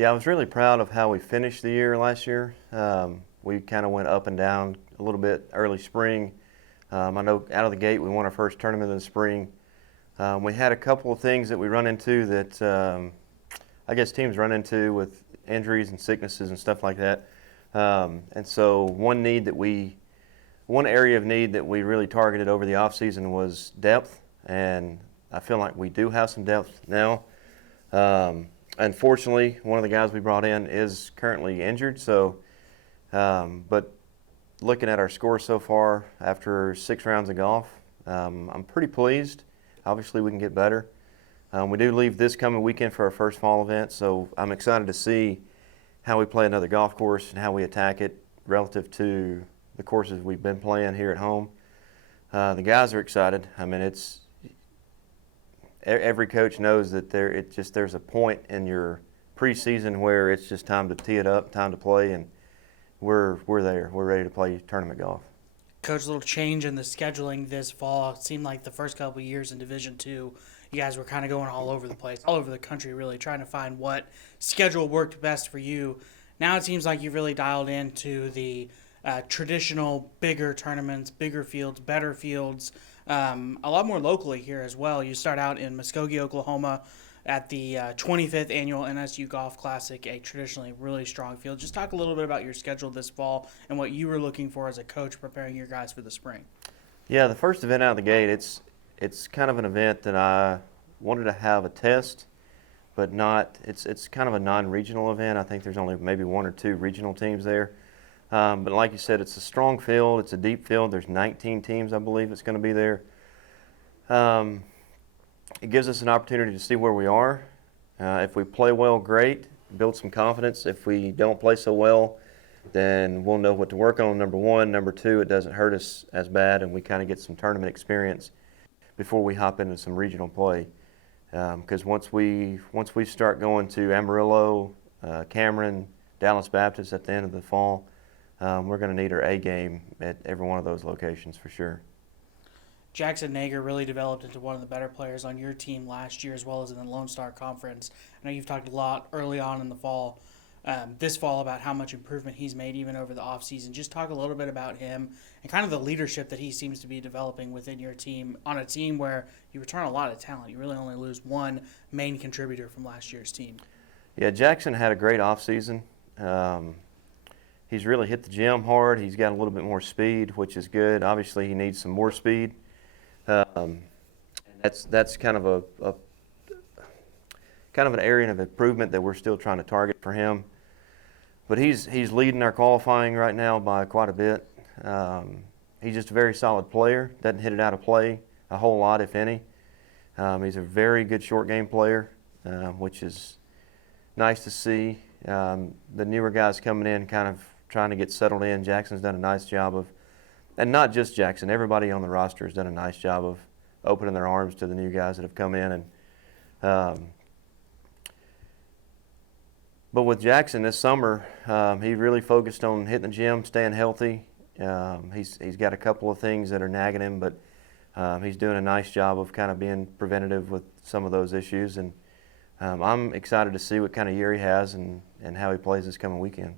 Yeah, I was really proud of how we finished the year last year. We kind of went up and down a little bit early spring. I know out of the gate we won our first tournament in the spring. We had a couple of things that we run into that I guess teams run into with injuries and sicknesses and stuff like that. And so one area of need that we really targeted over the offseason was depth, and I feel like we do have some depth now. Unfortunately, one of the guys we brought in is currently injured, but looking at our score so far after 6 rounds of golf, I'm pretty pleased. Obviously, we can get better. We do leave this coming weekend for our first fall event, so I'm excited to see how we play another golf course and how we attack it relative to the courses we've been playing here at home. The guys are excited. I mean, every coach knows that there's a point in your preseason where it's just time to tee it up, time to play, and we're there. We're ready to play tournament golf. Coach, a little change in the scheduling this fall. It seemed like the first couple of years in Division II, you guys were kind of going all over the place, all over the country, really trying to find what schedule worked best for you. Now it seems like you've really dialed into the traditional bigger tournaments, bigger fields, better fields, a lot more locally here as well. You start out in Muskogee, Oklahoma at the 25th Annual NSU Golf Classic, a traditionally really strong field. Just talk a little bit about your schedule this fall and what you were looking for as a coach preparing your guys for the spring. Yeah, the first event out of the gate, it's kind of an event that I wanted to have a test, but it's kind of a non-regional event. I think there's only maybe 1 or 2 regional teams there. But like you said, it's a strong field. It's a deep field. There's 19 teams, I believe, that's going to be there. It gives us an opportunity to see where we are. If we play well, great. Build some confidence. If we don't play so well, then we'll know what to work on, number one. Number two, it doesn't hurt us as bad, and we kind of get some tournament experience before we hop into some regional play. Because once we start going to Amarillo, Cameron, Dallas Baptist at the end of the fall, we're going to need our A game at every one of those locations for sure. Jackson Nager really developed into one of the better players on your team last year as well as in the Lone Star Conference. I know you've talked a lot early on in the fall, this fall, about how much improvement he's made even over the offseason. Just talk a little bit about him and kind of the leadership that he seems to be developing within your team on a team where you return a lot of talent. You really only lose one main contributor from last year's team. Yeah, Jackson had a great offseason. He's really hit the gym hard. He's got a little bit more speed, which is good. Obviously, he needs some more speed. That's kind of an area of improvement that we're still trying to target for him. But he's leading our qualifying right now by quite a bit. He's just a very solid player. Doesn't hit it out of play a whole lot, if any. He's a very good short game player, which is nice to see. The newer guys coming in, kind of trying to get settled in. Jackson's done a nice job of. And not just Jackson, everybody on the roster has done a nice job of opening their arms to the new guys that have come in. But with Jackson this summer, he really focused on hitting the gym, staying healthy. He's got a couple of things that are nagging him, but he's doing a nice job of kind of being preventative with some of those issues. And I'm excited to see what kind of year he has and how he plays this coming weekend.